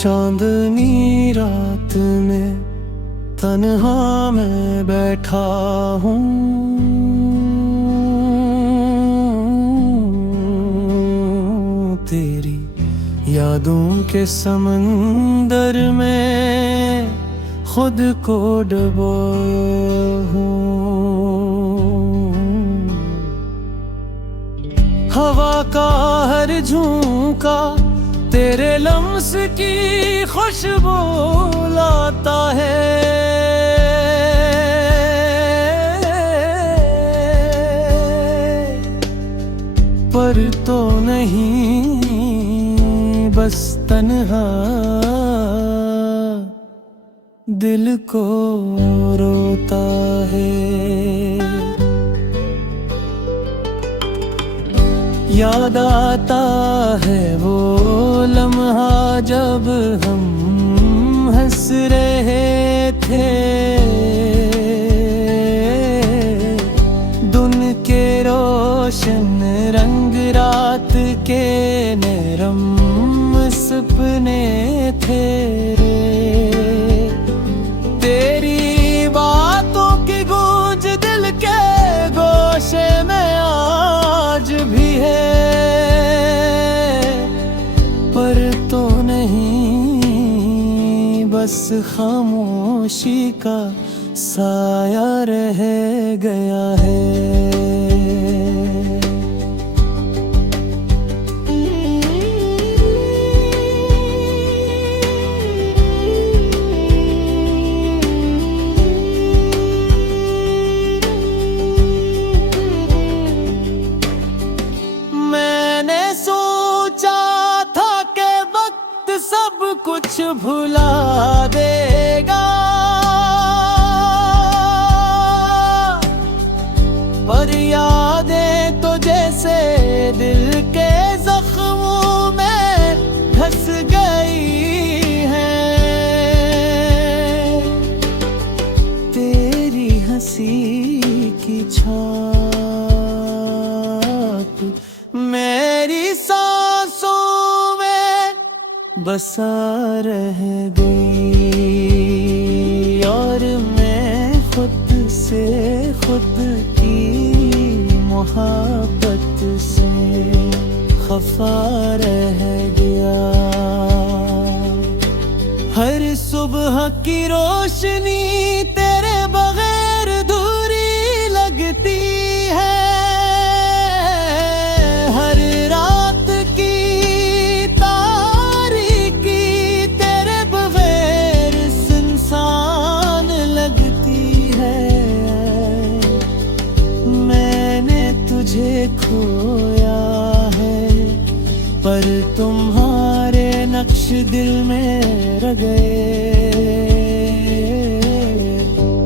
चांदनी रात में तन्हा मैं बैठा हूँ, तेरी यादों के समंदर में खुद को डुबोया हूँ। हवा का हर झोंका तेरे लम्स की खुशबू लाता है, पर तो नहीं बस तन्हा दिल को रोता है। याद आता है वो लम्हा जब हम हंस रहे थे, दिन के रोशन रंग रात के नरम सपने थे। तेरी बातों की गूंज दिल के गोशे में आज भी है, पर तो नहीं बस खामोशी का साया रह गया है। सब कुछ भुला देगा, पर यादें तो जैसे दिल के जख्मों में धंस गई हैं। तेरी हंसी की छाप मेरी सांसों बसा रह गई, और मैं खुद से खुद की मोहब्बत से खफा रह गया। हर सुबह की रोशनी तेरे बगैर अधूरी लगती है, तुझे खोया है, पर तुम्हारे नक्श दिल में रह गए।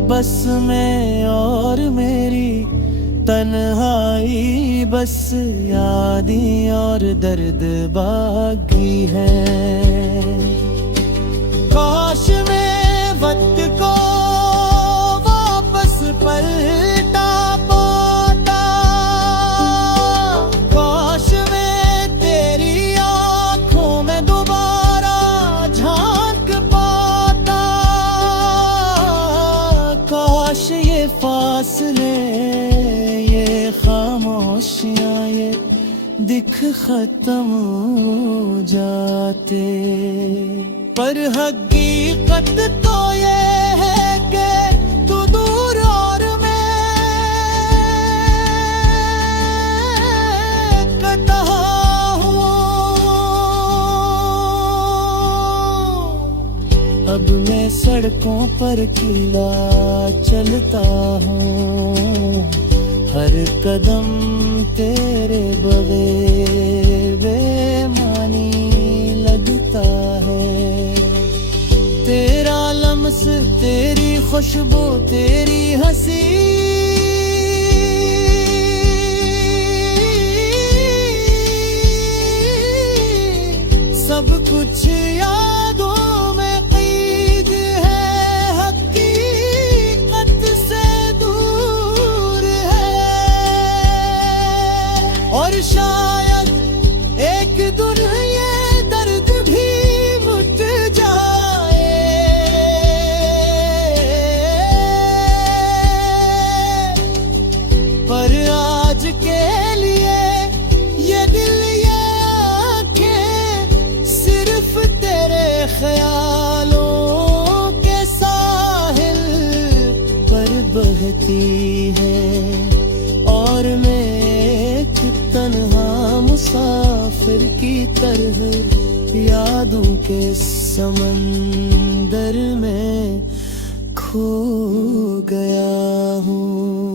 बस मैं और मेरी तन्हाई, बस यादें और दर्द बाकी है। काश मैं वक्त को वापस पलटा पाता, काश मैं तेरी आँखों में दोबारा झांक पाता, काश ये फासले, ये खामोशियाँ, ये दिख खत्म हो जाते। पर हकीकत तो ये है कि तू दूर और मैं कतहा हूँ। अब मैं सड़कों पर अकेला चलता हूँ, हर कदम तेरे बगैर बेमानी लगता है। तेरा लम्स, तेरी खुशबू, तेरी हंसी, सब कुछ यादों में कैद है। हकीकत दिन ये दर्द भी मिट जाए, पर आज के लिए ये दिल ये आंखें सिर्फ तेरे ख्यालों के साहिल पर बहती है। और मैं एक तन्हा मुसाफिर की तरह यादों के समंदर में खो गया हूँ।